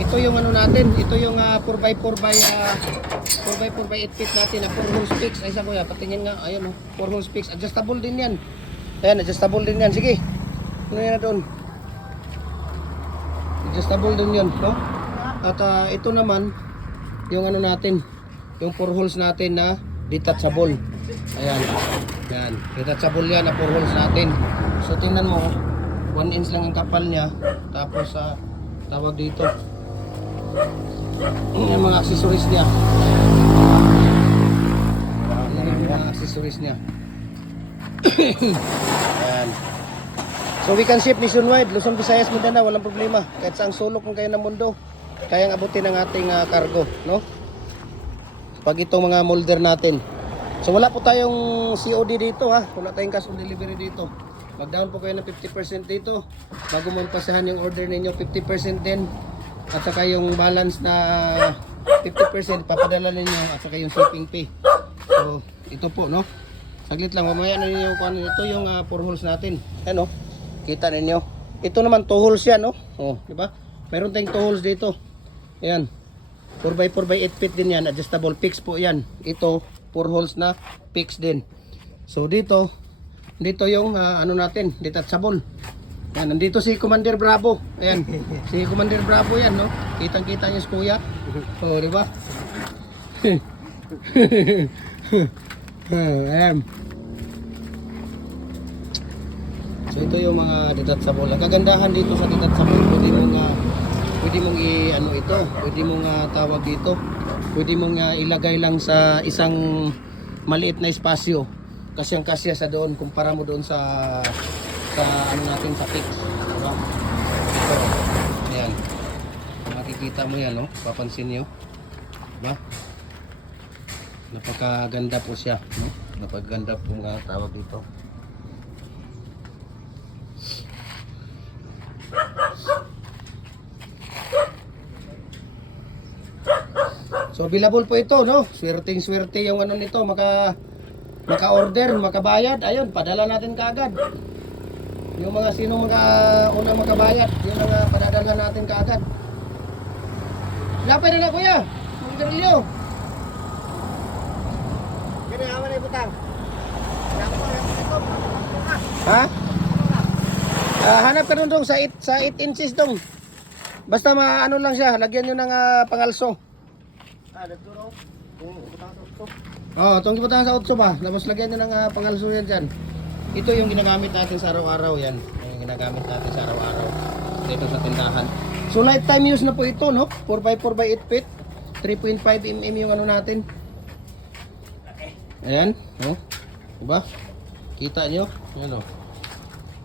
ito yung ano natin, ito yung 4x4 by 4x4 by 8 feet natin na 4 holes fix. Ay sa kuya, patingin nga, ayun 4 holes fix. Adjustable din yan. Ayan, adjustable din yan. Sige. Ano yan na doon? Adjustable din yan, no? At ito naman, yung ano natin, yung 4 holes natin na detachable. Ayan. Yan. Detachable yan na 4 holes natin. So tingnan mo, 1 inch lang ang kapal niya. Tapos tawag dito, yung mga accessories niya. Yung mga accessories niya. Ayan. So we can ship nationwide, Luzon, Visayas, Mindanao, walang problema. Kahit saang sulok ng kayo ng mundo, kayang abutin ang ating cargo, no? Pag itong mga molder natin. So wala po tayong COD dito ha, wala tayong cash on delivery dito. Mag-down po kayo ng 50% dito bago mo pasahan yung order ninyo, 50% din. At saka yung balance na 50% papadala ninyo at saka yung shipping fee. So ito po, no? Saglit lang, mamaya na ninyo kung ano ito yung 4 holes natin. Ano? Kita ninyo. Ito naman 2 holes yan, no? Oh, di ba? Meron tayong 2 holes dito. Ayan. 4x4 by 8 feet din yan, adjustable fix po yan. Ito 4 holes na fix din. So dito yung ano natin, detachable. Yan, nandito si Commander Bravo. Ayan. Si Commander Bravo yan, no? Kitang-kita niyo si Kuya. Oh, di ba? Ayan. So ito yung mga detachable. Ang kagandahan dito sa detachable, pwede mong i-ano ito, pwede mong tawag dito, pwede mong ilagay lang sa isang maliit na espasyo. Kasi ang kasya sa doon kumpara mo doon sa ano natin sa fix, diba? Ito. Ayan. Makikita mo yan, no? Papansin niyo. Diba? Napakaganda po siya, no? Napakaganda po nga tawag dito. So available po ito, no? Swerteng-swerte yung ano nito, maka-order, makabayad. Ayun, padala natin kaagad. Yung mga sino unang makabayad, yun ang padadala natin kaagad. Lapay na kuya. Ang garilyo. Kaya naman na ibutang. Ha? Hanap ka dong sa 8 inches dong. Basta maano lang siya, lagyan nyo ng pangalso. Oh, itong ibutangan sa 8 ba? Tapos lagyan nyo ng pangalso yan dyan. Ito yung ginagamit natin sa araw-araw yan. Yung ginagamit natin sa araw-araw dito sa tindahan. So lifetime use na po ito, no? 4x4 by 8 feet. 3.5 mm yung ano natin. Ayan, no? Diba? Kita nyo? Ayan, oh.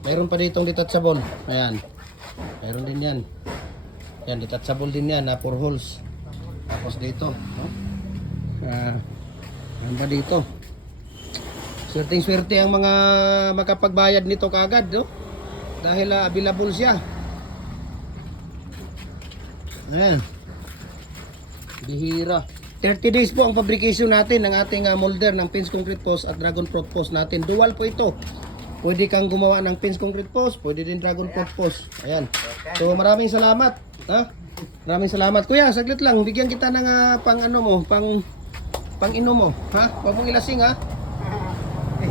Mayroon pa ditong detachable. Ayan. Mayroon din yan. Ayan, detachable din yan na 4 holes. Tapos dito, no? Ayan pa dito. Swerteng-swerte ang mga makapagbayad nito kaagad, no? Dahil available siya. Ayan. Bihira. 30 days po ang fabrication natin ng ating molder ng Pins Concrete Post at Dragon Fruit Post natin. Dual po ito. Pwede kang gumawa ng Pins Concrete Post, pwede din Dragon Fruit Post. Ayan. So maraming salamat, ha? Maraming salamat. Kuya, saglit lang, bigyan kita ng pang ano mo, pang inom mo, ha? Huwag mong ilasing, ha?